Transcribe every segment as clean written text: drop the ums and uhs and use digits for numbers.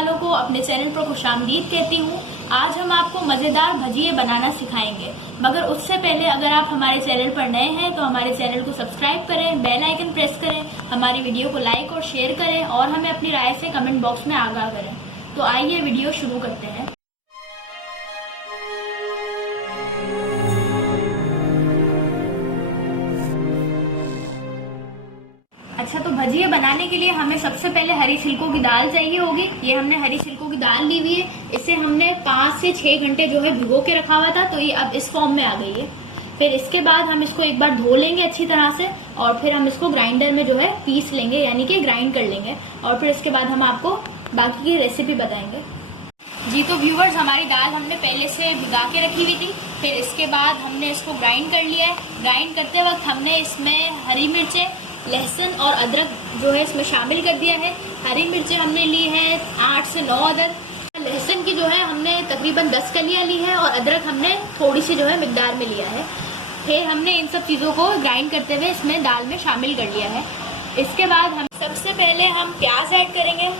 वालों को अपने चैनल पर खुशामदीद कहती हूँ। आज हम आपको मज़ेदार भजिए बनाना सिखाएंगे, मगर उससे पहले अगर आप हमारे चैनल पर नए हैं तो हमारे चैनल को सब्सक्राइब करें, बेल आइकन प्रेस करें, हमारी वीडियो को लाइक और शेयर करें और हमें अपनी राय से कमेंट बॉक्स में आगाह करें। तो आइए वीडियो शुरू करते हैं। अच्छा, तो भजिए बनाने के लिए हमें सबसे पहले हरी छिलकों की दाल चाहिए होगी। ये हमने हरी छिलकों की दाल ली हुई है। इसे हमने 5 से 6 घंटे जो है भिगो के रखा हुआ था, तो ये अब इस फॉर्म में आ गई है। फिर इसके बाद हम इसको एक बार धो लेंगे अच्छी तरह से और फिर हम इसको ग्राइंडर में जो है पीस लेंगे, यानी कि ग्राइंड कर लेंगे। और फिर इसके बाद हम आपको बाकी की रेसिपी बताएंगे। जी तो व्यूवर्स, हमारी दाल हमने पहले से भिगा के रखी हुई थी। फिर इसके बाद हमने इसको ग्राइंड कर लिया है। ग्राइंड करते वक्त हमने इसमें हरी मिर्चें, लहसुन और अदरक जो है इसमें शामिल कर दिया है। हरी मिर्चें हमने ली है 8 से 9 अदद। लहसुन की जो है हमने तकरीबन 10 कलियां ली है और अदरक हमने थोड़ी सी जो है मिकदार में लिया है। फिर हमने इन सब चीज़ों को ग्राइंड करते हुए इसमें दाल में शामिल कर लिया है। इसके बाद हम सबसे पहले हम प्याज ऐड करेंगे।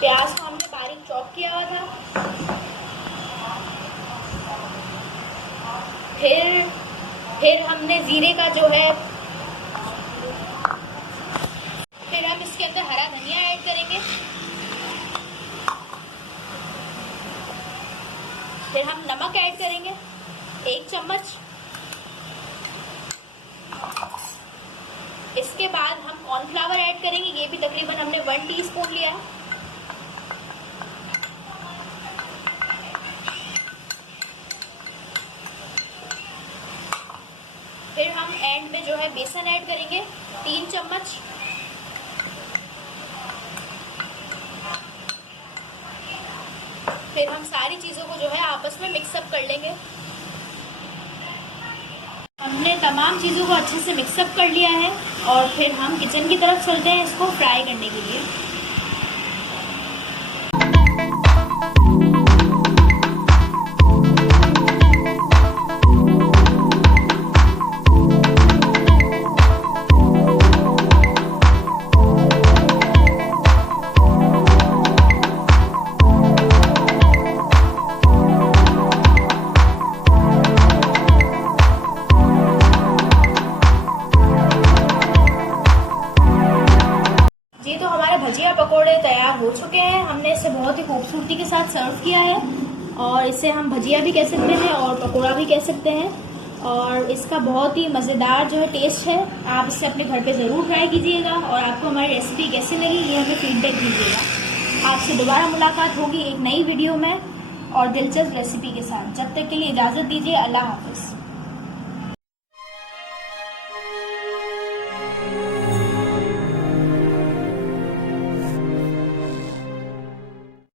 प्याज को हमने बारीक चॉप किया हुआ था। फिर हमने जीरे का जो है, फिर हम इसके अंदर हरा धनिया ऐड करेंगे। फिर हम नमक ऐड करेंगे 1 चम्मच। इसके बाद हम कॉर्नफ्लावर ऐड करेंगे। ये भी तकरीबन हमने 1 टीस्पून लिया है। फिर हम एंड में जो है बेसन ऐड करेंगे 3 चम्मच। फिर हम सारी चीज़ों को जो है आपस में मिक्सअप कर लेंगे। हमने तमाम चीज़ों को अच्छे से मिक्सअप कर लिया है और फिर हम किचन की तरफ चलते हैं इसको फ्राई करने के लिए। भजिया पकोड़े तैयार हो चुके हैं। हमने इसे बहुत ही खूबसूरती के साथ सर्व किया है और इसे हम भजिया भी कह सकते हैं और पकोड़ा भी कह सकते हैं। और इसका बहुत ही मज़ेदार जो है टेस्ट है। आप इसे अपने घर पे ज़रूर ट्राई कीजिएगा और आपको हमारी रेसिपी कैसी लगी ये हमें फीडबैक दीजिएगा। आपसे दोबारा मुलाकात होगी एक नई वीडियो में और दिलचस्प रेसिपी के साथ। जब तक के लिए इजाज़त दीजिए। अल्लाह हाफ़िज़।